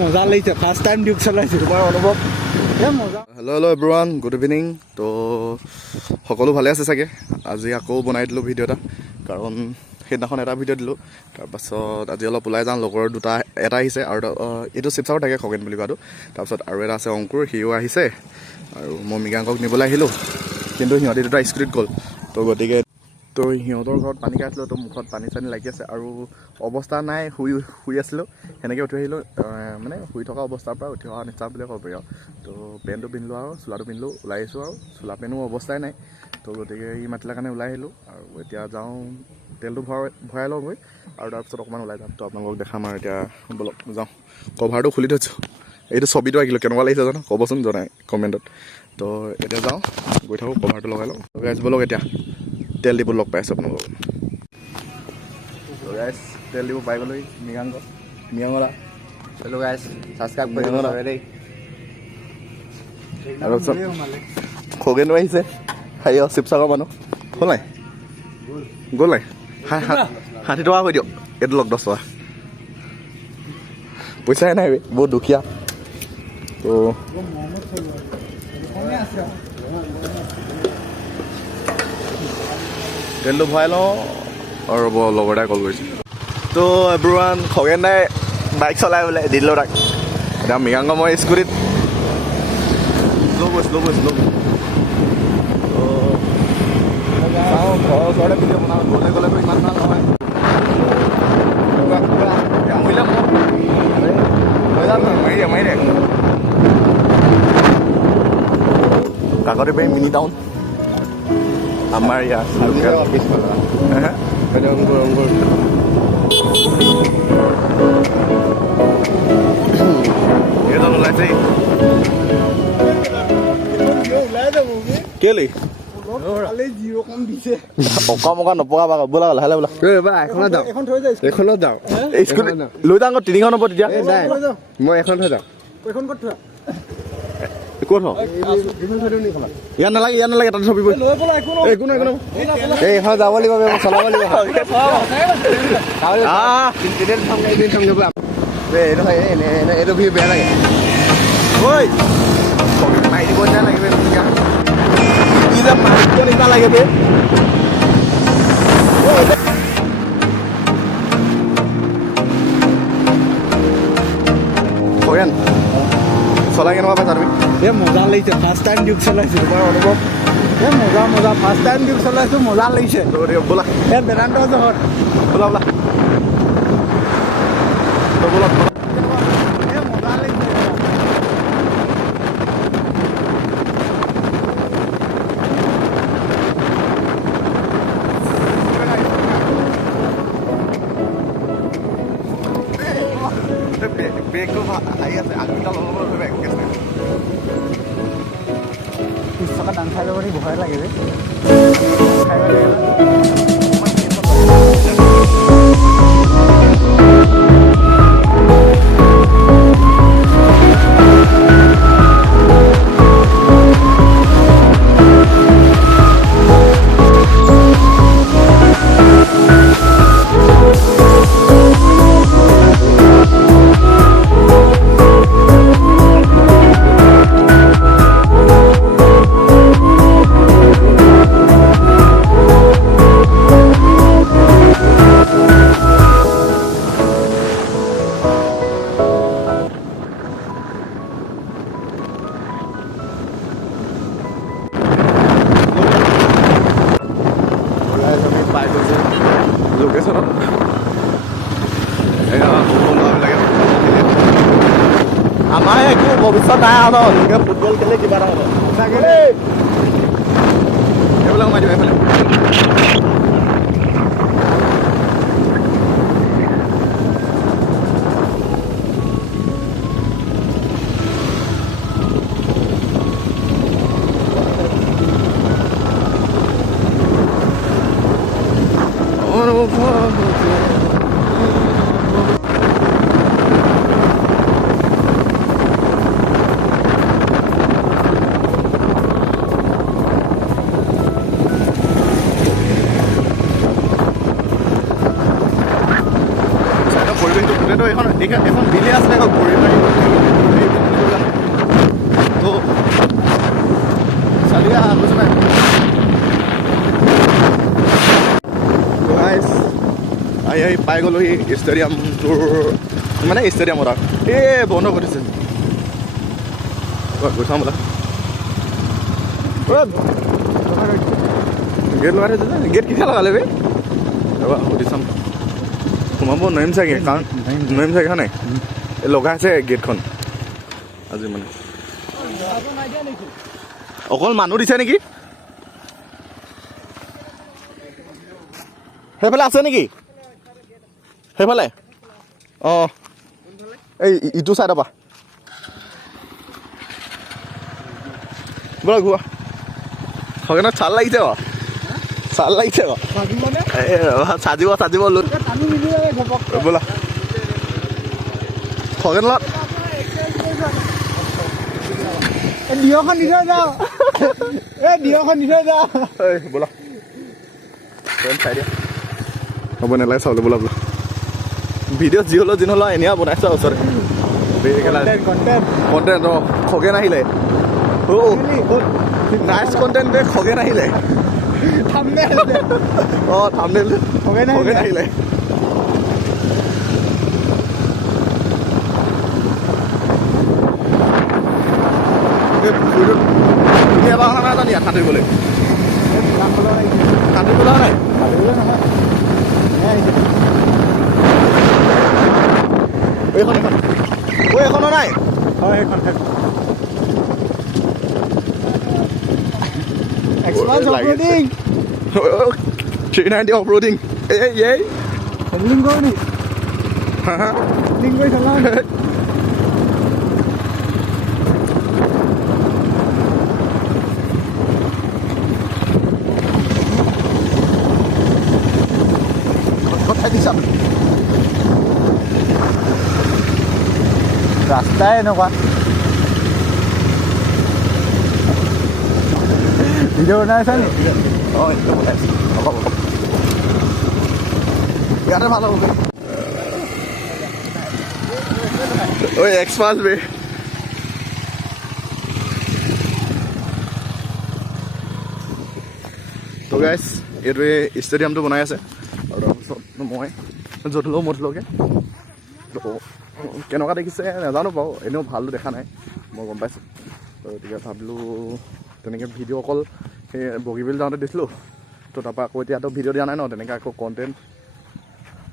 মজা লাগিছে first time Duke চলাইছোঁ তোমাৰ অনুভৱ হেল্ল' এভৰিৱান গুড ইভিনিং তো সকলো ভালে আছে চাগে আজি আকৌ বনাই দিলোঁ ভিডিঅ' এটা কাৰণ সেইদিনাখন এটা ভিডিঅ' দিলোঁ তাৰপাছত আজি অলপ ওলাই যাওঁ লগৰ দুটা এটা আহিছে আৰু এইটো শিৱসাগৰ থাকে খগেন বুলি কোৱাটো তাৰপাছত আৰু এটা আছে অংকুৰ সিও আহিছে আৰু মই মৃগাংকক নিবলৈ আহিলোঁ কিন্তু সিহঁতি দুটা স্কুটিত গ'ল তো গতিকে তো সিহঁতৰ ঘৰত পানী খাইছিলোঁ তো মুখত পানী চানী লাগি আছে আৰু অৱস্থা নাই শুই আছিলোঁ সেনেকৈ উঠি আহিলোঁ মানে শুই থকা অৱস্থাৰ পৰা উঠি অহা নিচিনা বুলিয়ে ক'ব পাৰি আৰু তো পেণ্টটো পিন্ধিলোঁ আৰু চোলাটো পিন্ধিলোঁ ওলাই আহিছোঁ আৰু চোলা পেণ্টো অৱস্থাই নাই তো গতিকে ই মাতিলে কাৰণে ওলাই আহিলোঁ আৰু এতিয়া যাওঁ তেলটো ভৰাই লওঁ গৈ আৰু তাৰপিছত অকণমান ওলাই যাম তো আপোনালোকক দেখাম আৰু এতিয়া বলক যাওঁ কভাৰটো খুলি থৈছোঁ এইটো ছবিটো আঁকিলোঁ কেনেকুৱা লাগিছে জানো ক'বচোন জনাই কমেণ্টত তো এতিয়া যাওঁ গৈ থাকোঁ কভাৰটো লগাই লওঁ লগাই আহিব লওক এতিয়া তেল দিব লগ পাই আছোঁ আপোনালোকক গাইছ তেল দিব পাই গ'লোঁ মিয়াঙৰা হেল্ল' গাইছ ছাবস্ক্ৰাইব কৰি দিব দেই আৰু খগেনো আহিছে হেৰি শিৱসাগৰ মানুহ হ'ল নাই গ'ল নাই 60 টকা কৰি দিয়ক এইটো লগ 10 টকা পইচাই নাই বহুত দুখীয়া তো তেলটো ভৰাই লওঁ আৰু ৰ'ব লগৰ এটাই কল কৰিছে তো এভৰিৱান খগেন দাই বাইক চলাই বোলে দিলোঁ তাক এতিয়া মৃগাংক মই স্কুটিত শ্ল' গৈছোঁ চাওঁ ঘৰৰ ওচৰতে ভিডিঅ' বনাওঁ গ'লে গ'লেতো ইমান ভাল নহয় মৰিলে মাৰি দে কাকতি বাৰী মিনি টাউন আমাৰ ইয়াত এইজন ওলাইছে কেলে অকা নপকা বোলা লাহে লাহে বোলা এখনত যাওঁ লৈ যাওঁ আকৌ 3খন হ'ব তেতিয়া মই এখন থৈ যাওঁ ক'ত ইয়াত নালাগে তাতে ছবি একো নাই এই এখন যাব লাগিব চলাব লাগিব এইটো ভিৰ বেয়া লাগে মাৰি দিব নিচিনা লাগিব কি যে মাৰি দিব নিচিনা লাগে দে খগেন চলাই কেনেকুৱা পাইছা তুমি মজা লাগিছে ফাৰ্ষ্ট টাইম ডিউক চলাইছোঁ তোমাৰ অনুভৱ মজা ফাৰ্ষ্ট টাইম ডিউক চলাইছোঁ মজা লাগিছে বোলা বেদান্ত জহত বোলা মজা লাগিছে ব্ৰেকটো আহি আছে আগটা লগাব পিছ থকা ডান খাই যাব ভয় লাগে যে খাই লাগে লোকেশ্যনত আমাৰ একো ভৱিষ্যত নাই আৰু এনেকৈ ফুটবল খেলে কিবা এটা হ'ব এইবিলাক সোমাই দিব এইফালে এখন বিলে আছে আকৌ ঘূৰি মাৰি তো চালি বুজি নাই আহি পাই গ'লোহি ষ্টেডিয়ামটোৰ মানে ষ্টেডিয়ামত আৰু এই বন্ধ কৰি দিছে গৈ চাম বোলা গেট লগাই থৈছে যে গেট কেতিয়া লগালে বে ৰ'বা সুধি চাম সোমাব নোৱাৰিম চাগে কাৰণ নোৱাৰিম চাগে হয় নাই এই লগাইছে গেটখন আজি মানে অকল মানুহ দিছে নেকি সেইফালে আছে নেকি সেইফালে অঁ এই ইটো চাইডৰ পৰা ব'লা ঘূৰা খগেনত চাল লাগিছে বাৰু চাল লাগিছে বাৰু চাজিব ব'লা খগেন লগত দিয়খন দি থৈ যাওঁ দিয়খন দি থৈ যাওঁ ব'লা চাই দিয়া হ'ব নালাগে চাবলৈ ব'লা বোলা ভিডিঅ'ত যি হ'লেও এনেই বনাইছোঁ ওচৰতে কণ্টেণ্ট অঁ খগেন আহিলে নাইচ কণ্টেণ্ট বে খগেন আহিলে অঁ থাম্বনেইল খগেন আহিলে তুমি এবাৰ অহা নাই জানি সাঁতুৰিবলৈ নাই এইখনো নাই হয় সেইখন 390 অফ-ৰোডিং এই লিংক কৰোঁ নি লিংক কৰি চলাওঁ ৰাস্তাই এনেকুৱা ভিডিঅ' বনাইছা নি অঁ ইয়াতে ভাল হ'ব ঐ এক্সপাৰ্ট বে তো গাইজ এইটোৱে ষ্টেডিয়ামটো বনাই আছে আৰু তাৰপিছত মই য'তলৈও মতলৈকে তো কেনেকুৱা দেখিছে নাজানো বাৰু এনেও ভালটো দেখা নাই মই গম পাইছোঁ তো গতিকে ভাবিলোঁ তেনেকৈ ভিডিঅ' অকল সেই বগীবিল যাওঁতে দিছিলোঁ তো তাৰপৰা আকৌ এতিয়াতো ভিডিঅ' দিয়া নাই ন তেনেকৈ আকৌ কণ্টেণ্ট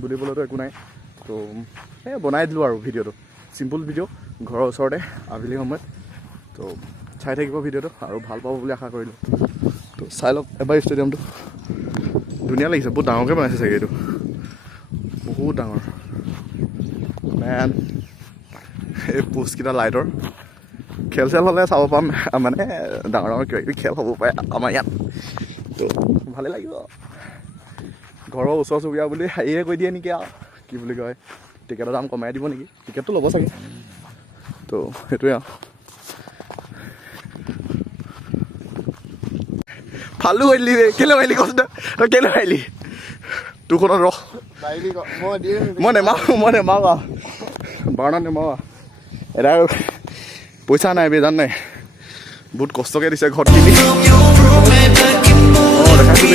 বুলিবলৈতো একো নাই তো এই বনাই দিলোঁ আৰু ভিডিঅ'টো চিম্পুল ভিডিঅ' ঘৰৰ ওচৰতে আবেলি সময়ত তো চাই থাকিব ভিডিঅ'টো আৰু ভাল পাব বুলি আশা কৰিলোঁ তো চাই লওক এবাৰ ষ্টেডিয়ামটো ধুনীয়া লাগিছে বহুত ডাঙৰকৈ বনাইছে চাগে এইটো বহুত ডাঙৰ মেন এই পোষ্টকেইটা লাইটৰ খেল চেল হ'লে চাব পাম মানে ডাঙৰ ডাঙৰ কিবা কিবি খেল হ'ব পাৰে আমাৰ ইয়াত তো ভালেই লাগিব ঘৰৰ ওচৰ চুবুৰীয়া বুলি হেৰিয়ে কৈ দিয়ে নেকি আৰু কি বুলি কয় টিকেটৰ দাম কমাই দিব নেকি টিকেটটো ল'ব চাগে তো সেইটোৱে আৰু ফাল্টু কৰি দিলি কেলৈ মাৰিলি কচোন তই কেলৈ মাৰিলি তোৰখনত ৰহ মই নেমাৰো আৰু বাৰণত নেমাৰো এটা পইচা নাই বে জান নাই বহুত কষ্টকৈ দিছে ঘৰত কিনি অঁ দেখাইছোঁ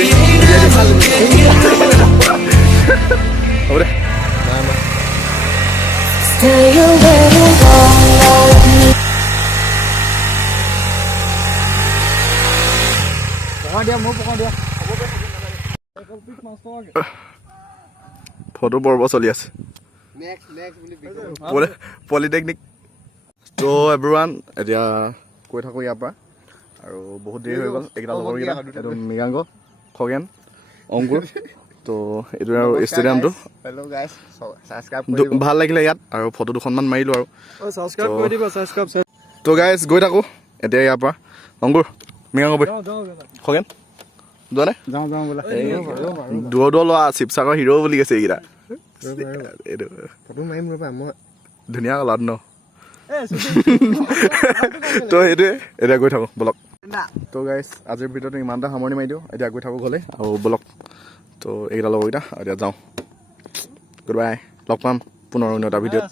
হ'ব দে ফটো পৰ্ব চলি আছে পলিটেকনিক তো এভৰিৱান এতিয়া কৈ থাকোঁ ইয়াৰ পৰা আৰু বহুত দেৰি হৈ গ'ল এইকেইটা লগৰকেইটা এইটো মৃগাংক খগেন অংকুৰ তো এইটো আৰু ষ্টেডিয়ামটো ভাল লাগিলে ইয়াত আৰু ফটো দুখনমান মাৰিলোঁ আৰু তো গাইজ গৈ থাকোঁ এতিয়া ইয়াৰ পৰা অংকুৰ মৃগাংক বৈ খগেন যোৱা নাই দূৰ লোৱা শিৱসাগৰ হিৰ' বুলি কৈছে এইকেইটা এইটো ধুনীয়া কলাত ন তো সেইটোৱে এতিয়া গৈ থাকোঁ বলক তো গাইজ আজিৰ ভিডিঅ'টো ইমানটা সামৰণি মাৰি দিওঁ এতিয়া গৈ থাকোঁ গ'লে আৰু বলক তো এইকেইটা লগৰকেইটা এতিয়া যাওঁ গুড বাই লগ পাম পুনৰ অন্য এটা ভিডিঅ'ত